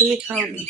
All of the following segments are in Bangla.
তুমি খাও না।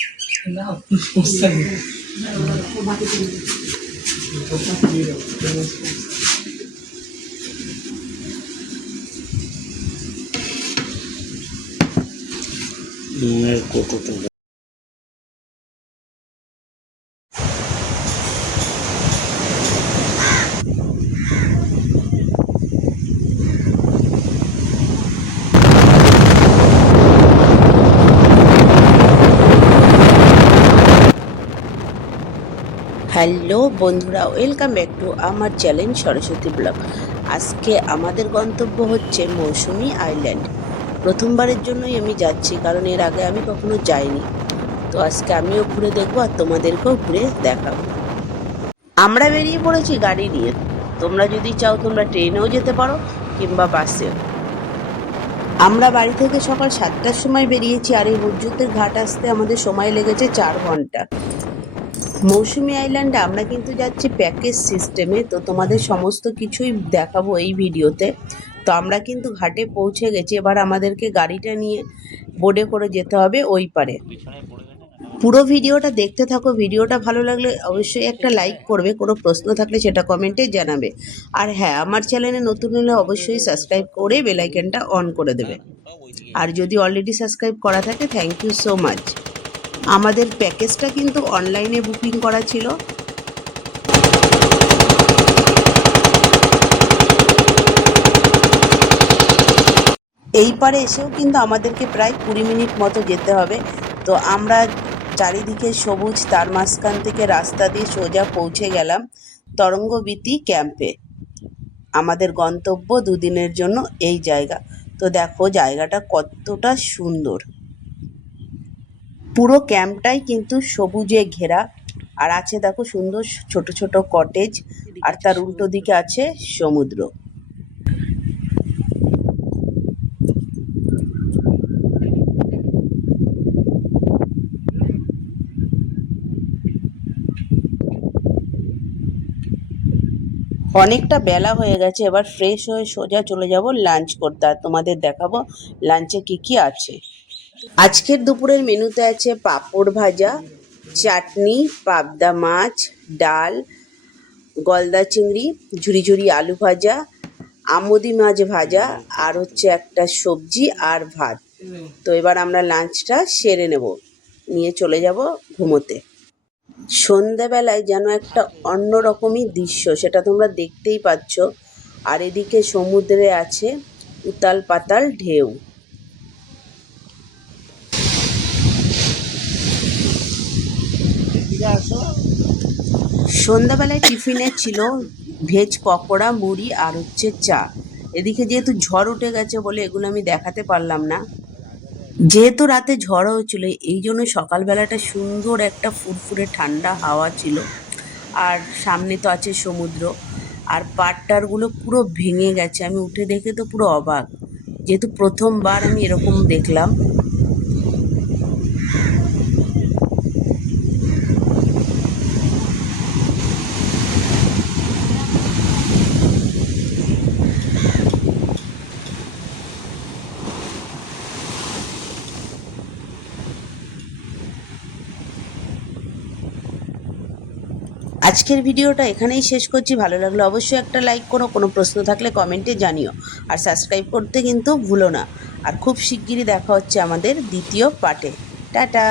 হ্যালো বন্ধুরা, ওয়েলকাম ব্যাক টু আমার চ্যানেল সরস্বতী ব্লগ। আজকে আমাদের গন্তব্য হচ্ছে মৌসুমী আইল্যান্ড। প্রথমবারের জন্যই আমি যাচ্ছি, কারণ এর আগে আমি কখনো যাইনি। তো আজকে আমিও ঘুরে দেখবো আর তোমাদেরকেও ঘুরে দেখাবো। আমরা বেরিয়ে পড়েছি গাড়ি নিয়ে। তোমরা যদি চাও তোমরা ট্রেনেও যেতে পারো কিংবা বাসেও। আমরা বাড়ি থেকে সকাল 7টার সময় বেরিয়েছি, আর এই হুজ্জুতের ঘাট আসতে আমাদের সময় লেগেছে 4 ঘন্টা। মৌসুমী আইল্যান্ডে আমরা কিন্তু যাচ্ছি প্যাকেজ সিস্টেমে, তো তোমাদের সমস্ত কিছুই দেখাবো এই ভিডিওতে। তো আমরা কিন্তু ঘাটে পৌঁছে গেছি, এবার আমাদেরকে গাড়িটা নিয়ে বোটে করে যেতে হবে ওই পারে। পুরো ভিডিওটা দেখতে থাকো। ভিডিওটা ভালো লাগলে অবশ্যই একটা লাইক করবে, কোনো প্রশ্ন থাকলে সেটা কমেন্টে জানাবে। আর হ্যাঁ, আমার চ্যানেলে নতুন হলে অবশ্যই সাবস্ক্রাইব করে বেল আইকনটা অন করে দেবে। আর যদি অলরেডি সাবস্ক্রাইব করা থাকে, থ্যাংক ইউ সো মাচ। আমাদের প্যাকেজটা কিন্তু অনলাইনে বুকিং করা ছিল। এই পারে এসেও কিন্তু আমাদেরকে প্রায় 20 মিনিট মতো যেতে হবে। তো আমরা চারিদিকে সবুজ, তার মাঝখান থেকে রাস্তা দিয়ে সোজা পৌঁছে গেলাম তরঙ্গবীতি ক্যাম্পে। আমাদের গন্তব্য 2 দিনের জন্য এই জায়গা। তো দেখো জায়গাটা কতটা সুন্দর। পুরো ক্যাম্পটাই কিন্তু সবুজে ঘেরা, আর আছে দেখো সুন্দর ছোট ছোট কটেজ, আর তার উল্টো দিকে আছে সমুদ্র। অনেকটা বেলা হয়ে গেছে, এবার ফ্রেশ হয়ে সোজা চলে যাব লাঞ্চ করতে, আর তোমাদের দেখাবো লাঞ্চে কি কি আছে। আজকের দুপুরের মেনুতে আছে পাঁপড় ভাজা, চাটনি, পাবদা মাছ, ডাল, গলদা চিংড়ি, ঝুরি ঝুরি আলু ভাজা, আমুদি মাছ ভাজা, আর হচ্ছে একটা সবজি আর ভাত। তো এবার আমরা লাঞ্চটা সেরে নেব, নিয়ে চলে যাব ঘুমোতে। সন্ধেবেলায় যেন একটা অন্যরকমই দৃশ্য, সেটা তোমরা দেখতেই পাচ্ছ। আর এদিকে সমুদ্রে আছে উতাল পাতাল ঢেউ। সন্ধ্যাবেলায় টিফিনে ছিল ভেজ পকোড়া, মুড়ি আর হচ্ছে চা। এদিকে যেহেতু ঝড় উঠে গেছে বলে এগুলো আমি দেখাতে পারলাম না। যেহেতু রাতে ঝড় হয়েছিল, এই জন্য সকালবেলাটা সুন্দর একটা ফুরফুরে ঠান্ডা হাওয়া ছিল। আর সামনে তো আছে সমুদ্র, আর পাড়টারগুলো পুরো ভেঙে গেছে। আমি উঠে দেখে তো পুরো অবাক, যেহেতু প্রথমবার আমি এরকম দেখলাম। আজকের ভিডিওটা এখানেই শেষ করছি। ভালো লাগলে অবশ্যই একটা লাইক করো, কোনো প্রশ্ন থাকলে কমেন্টে জানিও, আর সাবস্ক্রাইব করতে কিন্তু ভুলো না। আর খুব শিগগিরই দেখা হচ্ছে আমাদের দ্বিতীয় পার্টে। টাটা।